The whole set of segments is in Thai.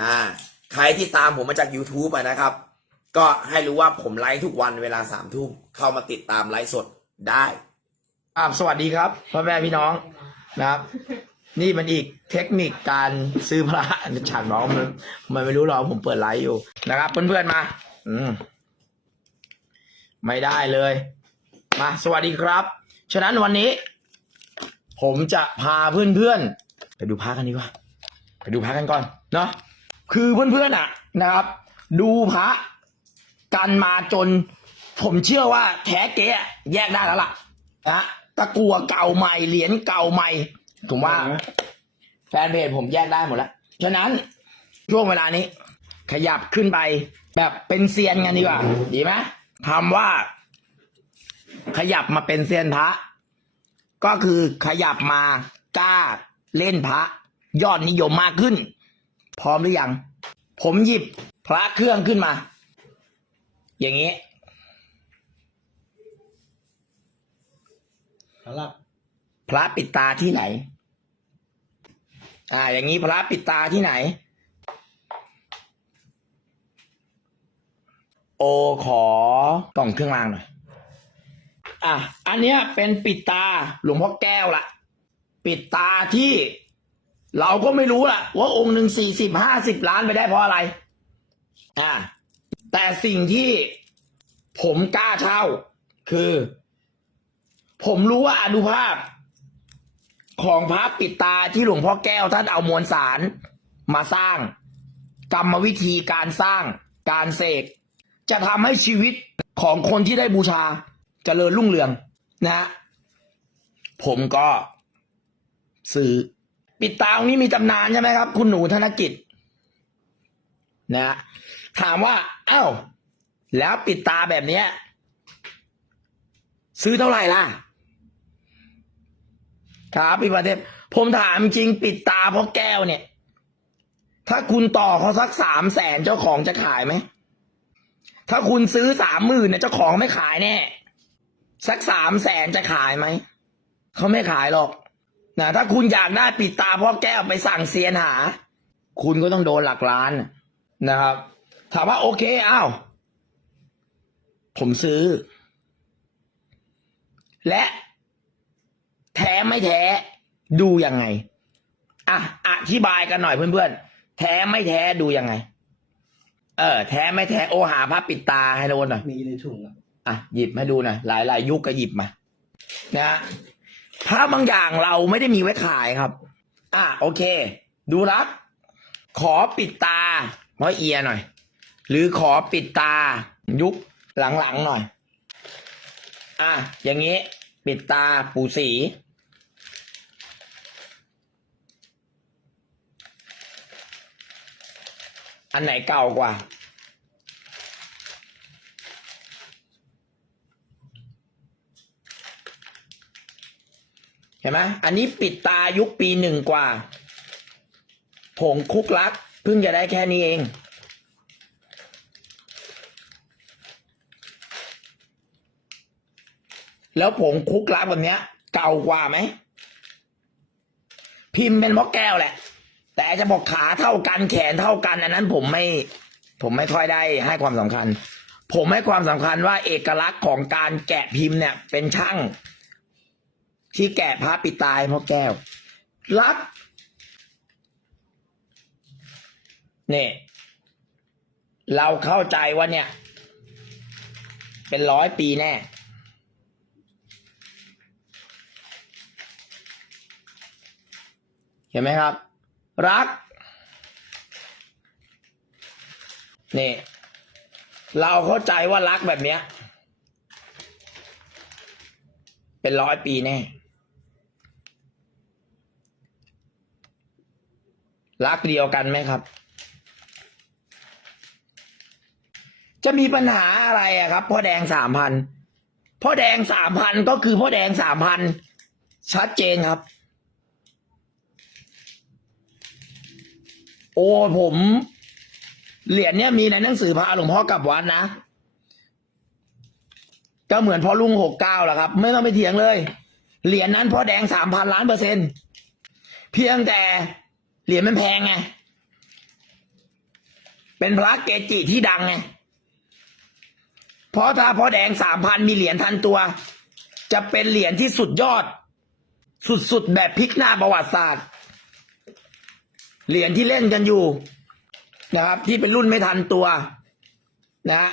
อ่าใครที่ตามผมมาจาก YouTube อะนะครับ ก็ให้รู้ว่าผมไลฟ์ทุกวันเวลาสามทุ่มเข้ามาติดตามไลฟ์สดได้ครับสวัสดีครับพ่อแม่พี่น้องนะครับ นี่มันอีกเทคนิคการซื้อพระฉันบอกมันมันไม่รู้หรอกผมเปิดไลฟ์อยู่นะครับเพื่อนๆมา อืมไม่ได้เลยมาสวัสดีครับ ฉะนั้นวันนี้ ผมจะพาเพื่อนๆไปดูพระกันดีกว่า ไปดูพระกันก่อนเนาะ คือเพื่อนๆอะนะครับ ดูพระกันมาจน ผมเชื่อว่าแท้เก๊อะแยกได้แล้วล่ะนะตะกัวเก่าใหม่เหรียญเก่าใหม่ผมว่าแฟนเพจผมแยกได้หมดแล้วฉะนั้นช่วงเวลานี้ ขยับขึ้นไป แบบเป็นเซียนกันดีกว่า ดีไหมคำว่า ขยับมาเป็นเซียนพระ ก็คือขยับมากล้าเล่นพระ ยอดนิยมมากขึ้น พร้อมหรือยัง ผมหยิบพระเครื่องขึ้นมา อย่างนี้สำหรับพระปิดตาที่ไหน อ่า อย่างนี้พระปิดตาที่ไหน โอขอกล่องเครื่องรางหน่อย อะ อันเนี้ยเป็นปิดตาหลวงพ่อแก้วละ ปิดตาที่ เราก็ไม่รู้ล่ะว่าองค์หนึ่งสี่สิบห้าสิบล้านไปได้เพราะอะไร อ่า แต่สิ่งที่ผมกล้าเช่า คือ ผมรู้ว่าอนุภาพ ของพระปิดตาที่หลวงพ่อแก้วท่านเอามวลสารมาสร้าง กรรมวิธีการสร้าง การเสกจะทำให้ชีวิตของคนที่ได้บูชาจเจริญรุ่งเรืองนะฮะผมก็ซื้อ ปิดตาองนี้มีตำนานใช่ไหมครับ คุณหนูธนกิจ นะฮะถามว่าอ้าวแล้วปิดตาแบบเนี้ย ซื้อเท่าไหร่ล่ะ ครับพี่ประเทศผมถามจริงปิดตาเพราะแก้วเนี่ย ถ้าคุณต่อเขาสักสามแสนเจ้าของจะขายไหม ถ้าคุณซื้อสามหมื่นเนี่ยเจ้าของไม่ขายแน่ สักสามแสนจะขายไหม เขาไม่ขายหรอก นะถ้าคุณอยากได้ปิดตาเพราะแก้วไปสั่งเซียนหา คุณก็ต้องโดนหลักล้านนะครับ ถามว่าโอเคอ้าวผมซื้อ และแท้ไม่แท้ดูยังไงอะอธิบายกันหน่อยเพื่อนๆแท้ไม่แท้ดูยังไง เออ แท้ไม่แท้โอหาผ้าปิดตาให้โดนหน่อยมีในถุงอะอะหยิบให้ดูหน่อยหลายหลายๆยุคก็หยิบมา นะ ฮะพบางอย่างเราไม่ได้มีไว้ขายครับ อะโอเค ดูรับขอปิดตาเพราะเอียหน่อย หรือขอปิดตายุคหลังๆหน่อย อะอย่างนี้ ปิดตาปูสีอันไหนเก่ากว่า เห็นไหมอันนี้ปิดตายุคปีหนึ่งกว่า ผงคุกลักเพิ่งจะได้แค่นี้เอง แล้วผงคุกลักแบบเนี้ย เก่ากว่าไหม พิมพ์เป็นมอกแก้วแหละ แต่จะบอกขาเท่ากันแขนเท่ากัน อันนั้นผมไม่ ผมไม่ค่อยได้ให้ความสำคัญ ผมให้ความสำคัญว่าเอกลักษณ์ของการแกะพิมพ์เนี่ย เป็นช่าง ที่แกะพระปิดตายเพราะแก้ว รับเนี่ยเราเข้าใจว่าเนี่ย เป็นร้อยปีแน่เห็นไหมครับ รักนี่เราเข้าใจว่ารักแบบเนี้ย เป็นร้อยปีแน่ รักเดียวกันไหมครับ จะมีปัญหาอะไรอะครับ พ่อแดงสามพันพ่อแดงสามพันก็คือพ่อแดงสามพันชัดเจนครับ โอ้ผม เหรียญเนี้ยมีในหนังสือพระหลวงพ่อกลับวัดนะก็เหมือนพ่อลุงหกเก้าแหละครับ ไม่ต้องไปเถียงเลย เหรียญนั้นพ่อแดงสามพันล้านเปอร์เซ็นต์เพียงแต่ เหรียญมันแพงไง เป็นพระเกจิที่ดังไงเพราะถ้าพอแดงสามพันมีเหรียญทันตัว จะเป็นเหรียญที่สุดยอด สุดๆแบบพลิกหน้าประวัติศาสตร์ เหรียญที่เล่นกันอยู่นะครับ ที่เป็นรุ่นไม่ทันตัว นะ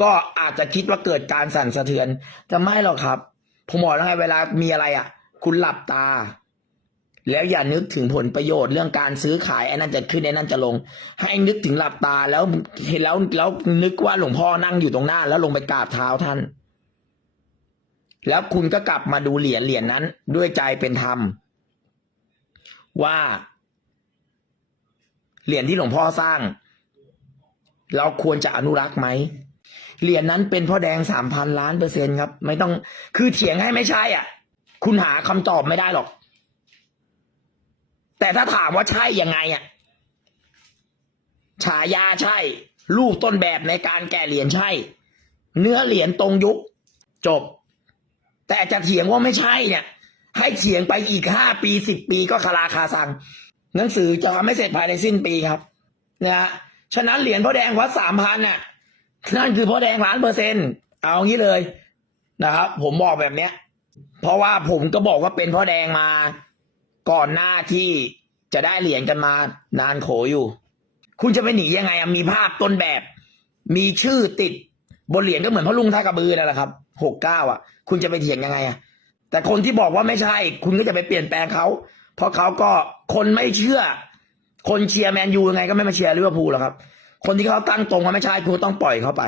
ก็อาจจะคิดว่าเกิดการสั่นสะเทือน จะไม่หรอกครับ ผมบอกแล้วไงเวลามีอะไรอะ คุณหลับตา แล้วอย่านึกถึงผลประโยชน์เรื่องการซื้อขายไอ้นั่นจะขึ้นไอ้นั่นจะลง ให้นึกถึงหลับตาแล้วเห็นแล้วแล้วนึกว่าหลวงพ่อนั่งอยู่ตรงหน้า แล้วลงไปกราบเท้าท่าน แล้วคุณก็กลับมาดูเหรียญเหรียญนั้น ด้วยใจเป็นธรรม ว่าเหรียญที่หลวงพ่อสร้าง เราควรจะอนุรักษ์ไหมเหรียญนั้นเป็นพ่อแดงสามพันล้านเปอร์เซ็นต์ครับ ไม่ต้องคือเถียงให้ไม่ใช่อะ คุณหาคำตอบไม่ได้หรอก แต่ถ้าถามว่าใช่ยังไงอะฉายาใช่ รูปต้นแบบในการแก่เหรียญใช่ เนื้อเหรียญตรงยุค จบ แต่จะเถียงว่าไม่ใช่เนี่ย ให้เถียงไปอีกห้าปีสิบปีก็คาราคาซัง หนังสือจะทำไม่เสร็จภายในสิ้นปีครับนะฮะฉะนั้นเหรียญพ่อแดงวัดสามพันน่ะนั่นคือพ่อแดงล้านเปอร์เซ็นต์เอางี้เลยนะครับ ผมบอกแบบเนี้ย เพราะว่าผมก็บอกว่าเป็นพ่อแดงมา ก่อนหน้าที่จะได้เหรียญกันมานานโขอยู่ คุณจะไปหนียังไงอะมีภาพต้นแบบ มีชื่อติดบนเหรียญก็เหมือนพ่อลุงท่ากระบือนั่นแหละครับหกเก้าอะ คุณจะไปเถียงยังไงอะแต่คนที่บอกว่าไม่ใช่ คุณก็จะไปเปลี่ยนแปลงเขาเพราะเขาก็คนไม่เชื่อ คนเชียร์แมนยูยังไงก็ไม่มาเชียร์ลิเวอร์พูลหรอกครับ คนที่เขาตั้งตรงว่าไม่ใช่คุณต้องปล่อยเขาไป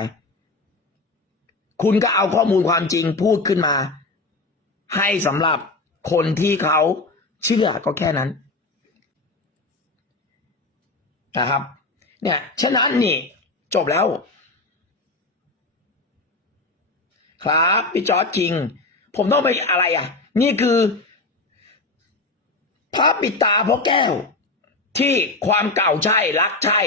คุณก็เอาข้อมูลความจริงพูดขึ้นมา ให้สำหรับคนที่เขา เชื่อก็แค่นั้นนะครับ เนี่ยฉะนั้นนี่จบแล้ว ครับพี่จอร์จจริง ผมต้องไปอะไรอะ นี่คือพระปิตาพ่อแก้ว ที่ความเก่าใช่รักใช่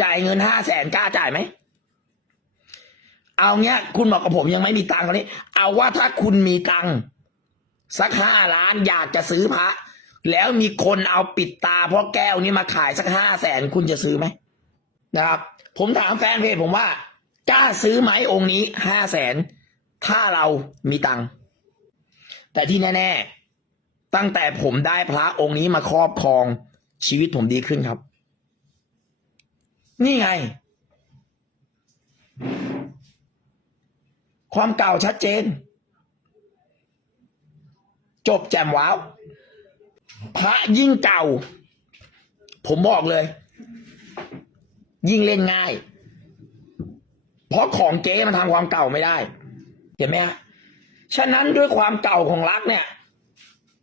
จ่ายเงินห้าแสนกล้าจ่ายไหม เอาเงี้ย คุณบอกกับผมยังไม่มีตังค์ตอนนี้ เอาว่าถ้าคุณมีตังค์สักห้าล้านอยากจะซื้อพระ แล้วมีคนเอาปิดตาเพ่อแก้วนี้มาขายสักห้าแสนคุณจะซื้อไหมนะครับ ผมถามแฟนเพจผมว่ากล้าซื้อไหมองค์นี้ห้าแสนถ้าเรามีตังค์แต่ที่แน่ ๆ ตั้งแต่ผมได้พระองค์นี้มาครอบครองชีวิตผมดีขึ้นครับ นี่ไง ความเก่าชัดเจน จบแจ่มว้าว พระยิ่งเก่า ผมบอกเลย ยิ่งเล่นง่าย เพราะของเก๊มันทำความเก่าไม่ได้ เห็นไหมฮะฉะนั้นด้วยความเก่าของรักเนี่ย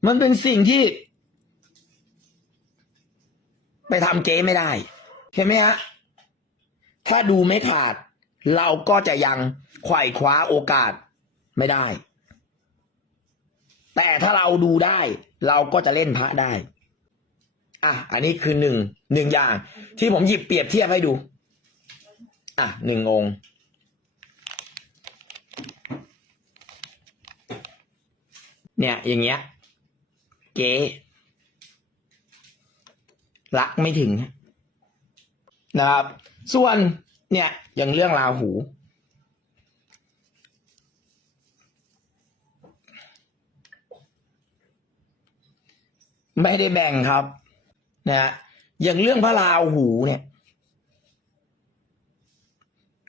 มันเป็นสิ่งที่ ไปทำเก๊ไม่ได้ เห็นไหมฮะถ้าดูไม่ขาด เราก็จะยังไขว่คว้าโอกาสไม่ได้ แต่ถ้าเราดูได้ เราก็จะเล่นพระได้ อะ อันนี้คือหนึ่งหนึ่งอย่าง ที่ผมหยิบเปรียบเทียบให้ดู อะหนึ่งองค์เนี่ยอย่างเงี้ย เก๋รักไม่ถึงนะครับ ส่วน เนี่ยอย่างเรื่องราหู ไม่ได้แบ่งครับนะฮะอย่างเรื่องพระราหูเนี่ย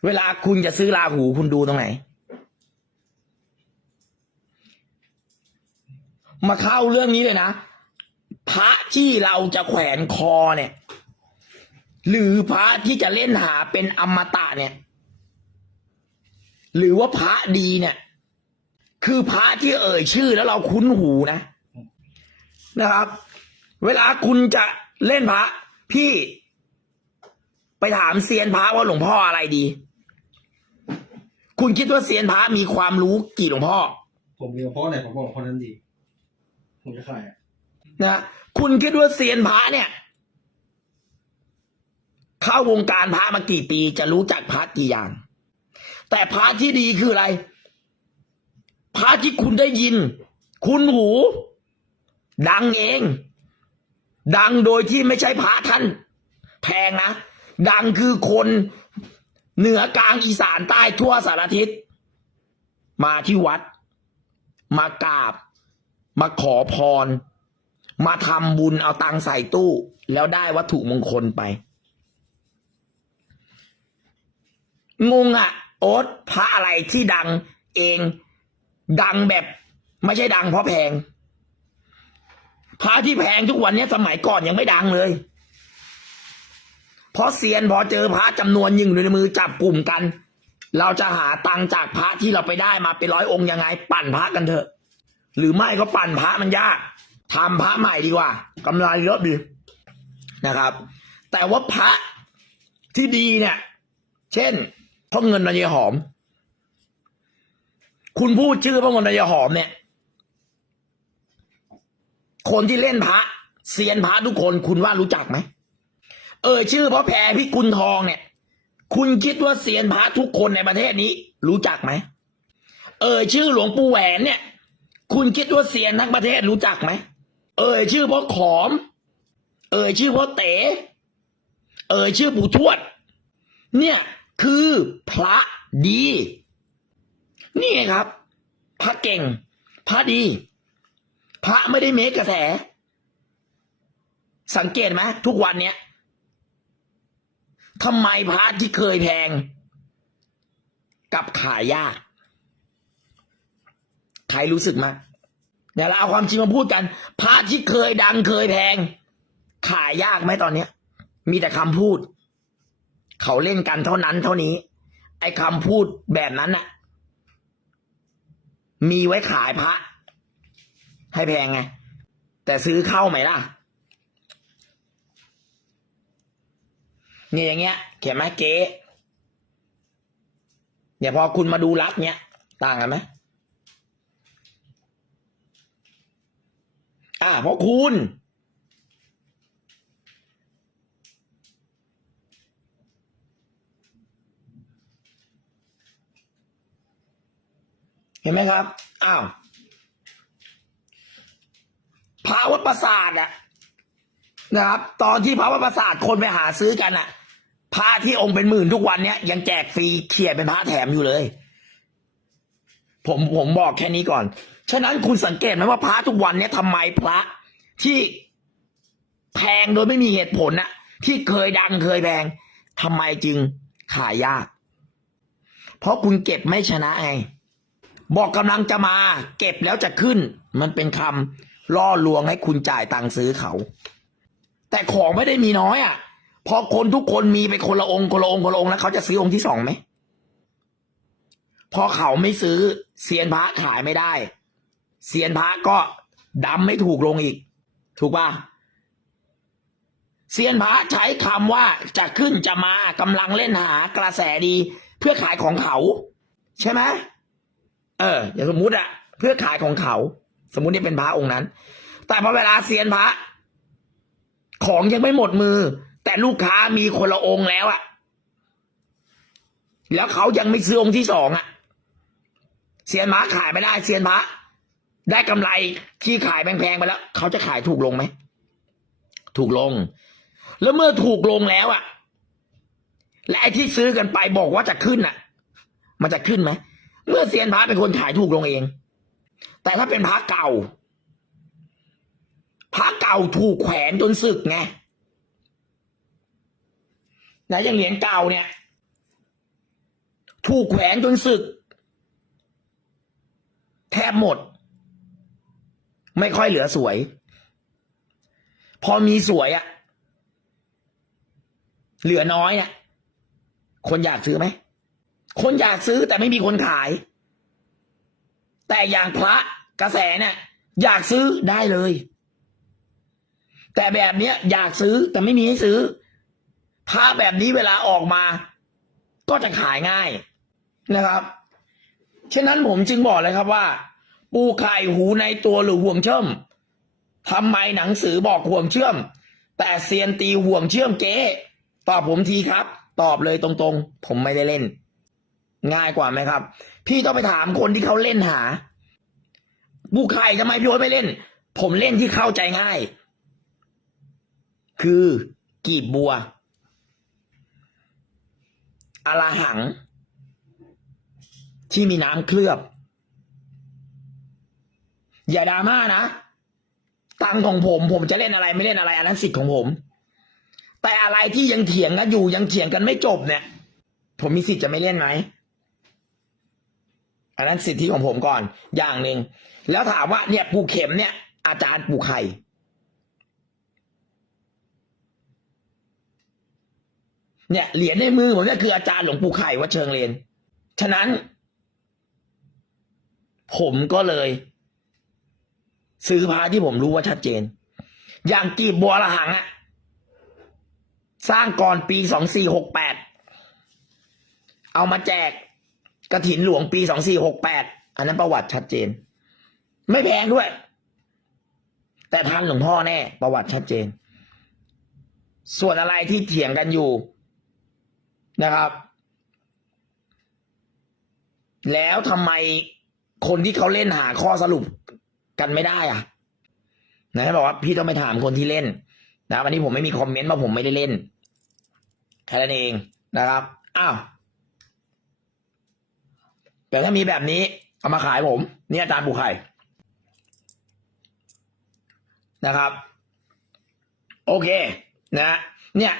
เวลาคุณจะซื้อราหูคุณดูตรงไหน มาเข้าเรื่องนี้เลยนะ พระที่เราจะแขวนคอเนี่ย หรือพระที่จะเล่นหาเป็นอมตะเนี่ย หรือว่าพระดีเนี่ย คือพระที่เอ่ยชื่อแล้วเราคุ้นหูนะ นะครับ เวลาคุณจะเล่นพระ พี่ ไปถามเซียนพระว่าหลวงพ่ออะไรดี คุณคิดว่าเซียนพระมีความรู้กี่หลวงพ่อ ผมมีหลวงพ่อไหนผมบอกหลวงพ่อนั้นดี ผมจะขายอะนะคุณคิดว่าเซียนพระเนี่ย เข้าวงการพระมากี่ปีจะรู้จักพระกี่อย่าง แต่พระที่ดีคืออะไรพระที่คุณได้ยิน คุณหู ดังเอง ดังโดยที่ไม่ใช่พระท่าน แพงนะ ดังคือคนเหนือกลางอีสานใต้ทั่วสารทิศ มาที่วัด มากราบ มาขอพร มาทำบุญเอาตังใส่ตู้ แล้วได้วัตถุมงคลไป งงอะโอ๊ตพระอะไรที่ดังเอง ดังแบบ ไม่ใช่ดังเพราะแพง พระที่แพงทุกวันนี้สมัยก่อนยังไม่ดังเลย เพราะเซียนพอเจอพระจำนวนยิงในมือจับกลุ่มกัน เราจะหาตังจากพระที่เราไปได้มาเป็นร้อยองค์ยังไง ปั่นพระกันเถอะ หรือไม่ก็ปั่นพระมันยากทำพระใหม่ดีกว่ากำไรเยอะดีนะครับ แต่ว่าพระที่ดีเนี่ย เช่น พ่อเงินนายหอม คุณพูดชื่อพ่อเงินนายหอมเนี่ย คนที่เล่นพระเซียนพระทุกคนคุณว่ารู้จักไหมเออชื่อพ่อแพรพิกุลทองเนี่ย คุณคิดว่าเซียนพระทุกคนในประเทศนี้ รู้จักไหมเออชื่อหลวงปู่แหวนเนี่ย คุณคิดว่าเซียนทั้งประเทศรู้จักไหมเออชื่อพ่อขอม เออชื่อพ่อเต๋เออชื่อปู่ทวด เนี่ย คือพระดี นี่ไงครับ พระเก่ง พระดี พระไม่ได้เมคกระแส สังเกตไหมทุกวันเนี้ยทำไมพระที่เคยแพง กับขายยากใครรู้สึกไหมเดี๋ยวเราเอาความจริงมาพูดกัน พระที่เคยดังเคยแพง ขายยากไหมตอนเนี้ย มีแต่คำพูด เขาเล่นกันเท่านั้นเท่านี้ ไอ้คำพูดแบบนั้นน่ะ มีไว้ขายพระ ให้แพงไง แต่ซื้อเข้าไหมล่ะ เนี่ยอย่างเงี้ย เขียนไหมเก๊เนี่ยพอคุณมาดูรักเนี้ย ต่างกันไหมอ่าเพราะคุณ เห็นไหมครับ อ้าวพระวัดประสาทอะนะครับ ตอนที่พระวัดประสาทคนไปหาซื้อกันอะพระที่องค์เป็นหมื่นทุกวันเนี้ยยังแจกฟรีเขียนเป็นพระแถมอยู่เลย ผมผมบอกแค่นี้ก่อน ฉะนั้นคุณสังเกตไหมว่าพระทุกวันเนี้ยทำไมพระที่แพงโดยไม่มีเหตุผลนะที่เคยดังเคยแพงทำไมจึงขายยาก เพราะคุณเก็บไม่ชนะไง บอกกำลังจะมา เก็บแล้วจะขึ้น มันเป็นคำล่อลวงให้คุณจ่ายตังค์ซื้อเขา แต่ของไม่ได้มีน้อยอะ พอคนทุกคนมีไปคนละองค์คนละองค์คนละองค์แล้วเขาจะซื้อองค์ที่สองไหมพอเขาไม่ซื้อเซียนพระขายไม่ได้เซียนพระก็ดำไม่ถูกลงอีก ถูกป่ะเซียนพระใช้คำว่าจะขึ้นจะมากำลังเล่นหากระแสดี เพื่อขายของเขา ใช่ไหม เออ อย่างสมมุติอะเพื่อขายของเขา สมมุตินี่เป็นพระองค์นั้น แต่พอเวลาเซียนพระ ของยังไม่หมดมือ แต่ลูกค้ามีคนละองค์แล้วอะแล้วเขายังไม่ซื้อองค์ที่สองอะเซียนพระขายไม่ได้เซียนพระได้กำไรที่ขายแพงๆไปแล้ว เขาจะขายถูกลงไหมถูกลง แล้วเมื่อถูกลงแล้วอะและไอ้ที่ซื้อกันไปบอกว่าจะขึ้นอะมันจะขึ้นไหม เมื่อเซียนพระเป็นคนขายถูกลงเอง แต่ถ้าเป็นพระเก่าพระเก่าถูกแขวนจนสึกไงนะอย่างเหรียญเก่าเนี่ย ถูกแขวนจนสึก แทบหมด ไม่ค่อยเหลือสวย พอมีสวยอะเหลือน้อยอะคนอยากซื้อไหม คนอยากซื้อแต่ไม่มีคนขาย แต่อย่างพระกระแสเนี่ยอยากซื้อได้เลย แต่แบบเนี้ยอยากซื้อแต่ไม่มีให้ซื้อพระแบบนี้เวลาออกมา ก็จะขายง่ายนะครับฉะนั้นผมจึงบอกเลยครับว่า ปูไข่หูในตัวหรือห่วงเชื่อมทำไมหนังสือบอกห่วงเชื่อม แต่เซียนตีห่วงเชื่อมเก๊ตอบผมทีครับ ตอบเลยตรงๆ ผมไม่ได้เล่น ง่ายกว่าไหมครับ พี่ต้องไปถามคนที่เขาเล่นหาปูไข่ทำไมพี่โอ๊ตไม่เล่น ผมเล่นที่เข้าใจง่าย คือกีบบัวอลาหัง ที่มีน้ำเคลือบ อย่าดราม่านะ ตังของผม ผมจะเล่นอะไรไม่เล่นอะไร อันนั้นสิทธิ์ของผม แต่อะไรที่ยังเถียงกันอยู่ยังเถียงกันไม่จบเนี่ย ผมมีสิทธิ์จะไม่เล่นไหม อันนั้นสิทธิของผมก่อนอย่างหนึ่งแล้วถามว่าเนี่ยปูเข็มเนี่ย อาจารย์ปูไข่เนี่ยเหรียญในมือผมเนี่ยคืออาจารย์หลวงปู่ไข่วัดเชิงเลนฉะนั้น ผมก็เลย ซื้อพาที่ผมรู้ว่าชัดเจน อย่างกีบบัวละหังอะสร้างก่อนปีสองสี่หกแปดเอามาแจก กระถินหลวงปีสองสี่หกแปดอันนั้นประวัติชัดเจน ไม่แพงด้วย แต่ทันหลวงพ่อแน่ ประวัติชัดเจน ส่วนอะไรที่เถียงกันอยู่นะครับ แล้วทำไมคนที่เขาเล่นหาข้อสรุปกันไม่ได้อะนะบอกว่าพี่ต้องไปถามคนที่เล่น นะวันนี้ผมไม่มีคอมเมนต์ว่าผมไม่ได้เล่นแค่นั้นเองนะครับอ้าว แต่ถ้ามีแบบนี้ เอามาขายผม นี่อาจารย์บุไข่นะครับ โอเค นะ เนี่ย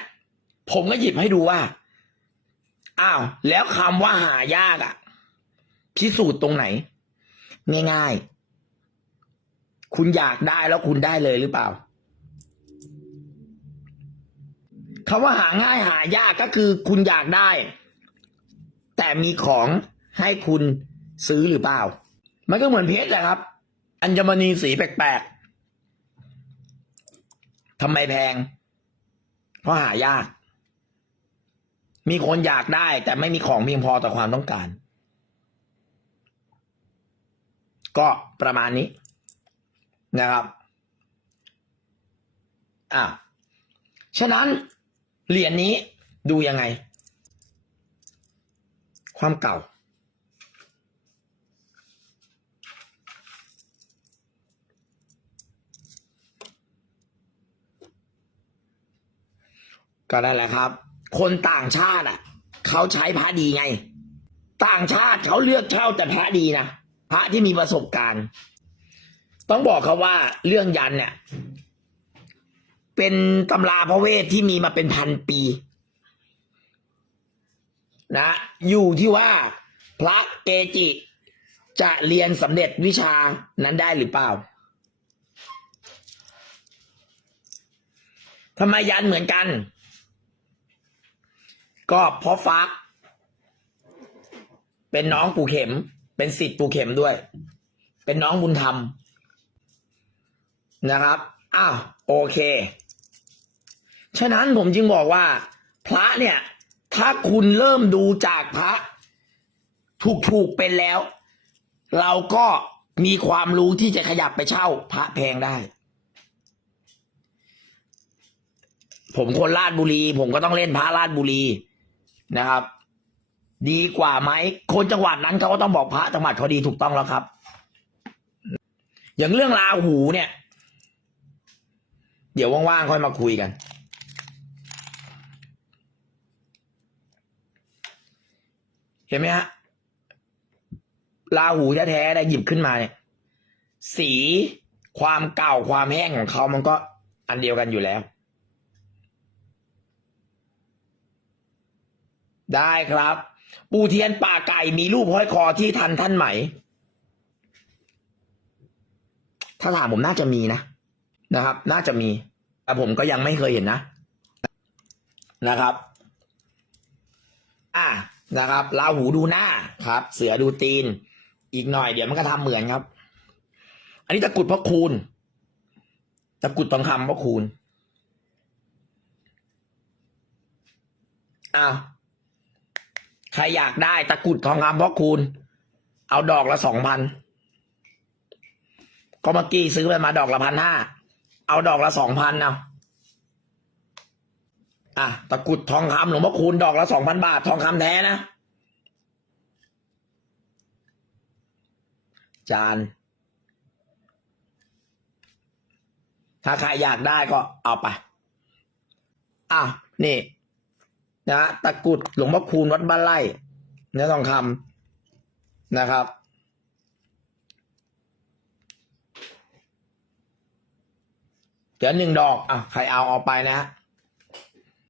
ผมก็หยิบให้ดูว่า อ้าว แล้วคำว่าหายากอะ่ะพิสูจน์ตรงไหน ง่ายๆ คุณอยากได้แล้วคุณได้เลยหรือเปล่าคำว่าหาง่ายหายากก็คือคุณอยากได้ แต่มีของ ให้คุณซื้อหรือเปล่า มันก็เหมือนเพชรนะครับ อัญมณีสีแปลกๆทำไมแพง เพราะหายาก มีคนอยากได้แต่ไม่มีของเพียงพอต่อความต้องการ ก็ประมาณนี้นะครับอะฉะนั้นเหรียญนี้ดูยังไง ความเก่า ก็นั่นแหละครับ คนต่างชาติอะเขาใช้พระดีไง ต่างชาติเขาเลือกเช่าแต่พระดีนะพระที่มีประสบการณ์ ต้องบอกเขาว่าเรื่องยันเนี่ย เป็นตำราพระเวทที่มีมาเป็นพันปีนะอยู่ที่ว่าพระเกจิจะเรียนสำเร็จวิชานั้นได้หรือเปล่าทำไมยันเหมือนกัน ก็เพราะฟัก เป็นน้องปู่เข็ม เป็นสิทธิ์ปู่เข็มด้วย เป็นน้องบุญธรรม นะครับอ้าวโอเค ฉะนั้นผมจึงบอกว่า พระเนี่ย ถ้าคุณเริ่มดูจากพระ ถูกๆเป็นแล้ว เราก็มีความรู้ที่จะขยับไปเช่า พระแพงได้ ผมคนราชบุรี ผมก็ต้องเล่นพระราชบุรี นะครับ ดีกว่าไหมคนจังหวัดนั้นเขาก็ต้องบอกพระจังหวัดเขาดีถูกต้องแล้วครับ อย่างเรื่องราหูเนี่ย เดี๋ยวว่างๆค่อยมาคุยกัน เห็นไหมฮะลาหูแท้ๆได้หยิบขึ้นมาเนี่ยสีความเก่าความแห้งของเขามันก็อันเดียวกันอยู่แล้ว ได้ครับ ปูเทียนป่าไก่มีรูปห้อยคอที่ทันท่านไหม ถ้าถามผมน่าจะมีนะนะครับ น่าจะมี แต่ผมก็ยังไม่เคยเห็นนะ นะครับ อะนะครับลาหูดูหน้าครับ เสือดูตีน อีกหน่อยเดี๋ยวมันก็ทำเหมือนครับ อันนี้ตะกุดพระคูณตะกุดทองคำพระคูณอ้าว ใครอยากได้ตะกรุดทองคำพระคูณ เอาดอกละสองพันก็เมื่อกี้ซื้อไปมาดอกละพันห้า เอาดอกละสองพันเอาอะตะกรุดทองคำหลวงพ่อคูณดอกละสองพันบาท ทองคำแท้นะ จาน ถ้าใครอยากได้ก็เอาไป อะ นี่ นะตะกุดหลวงพ่อคูณวัดบ้านไร่เนื้อทองคำนะครับ เดี๋ยวหนึ่งดอกอะใครเอาเอาไปนะฮะ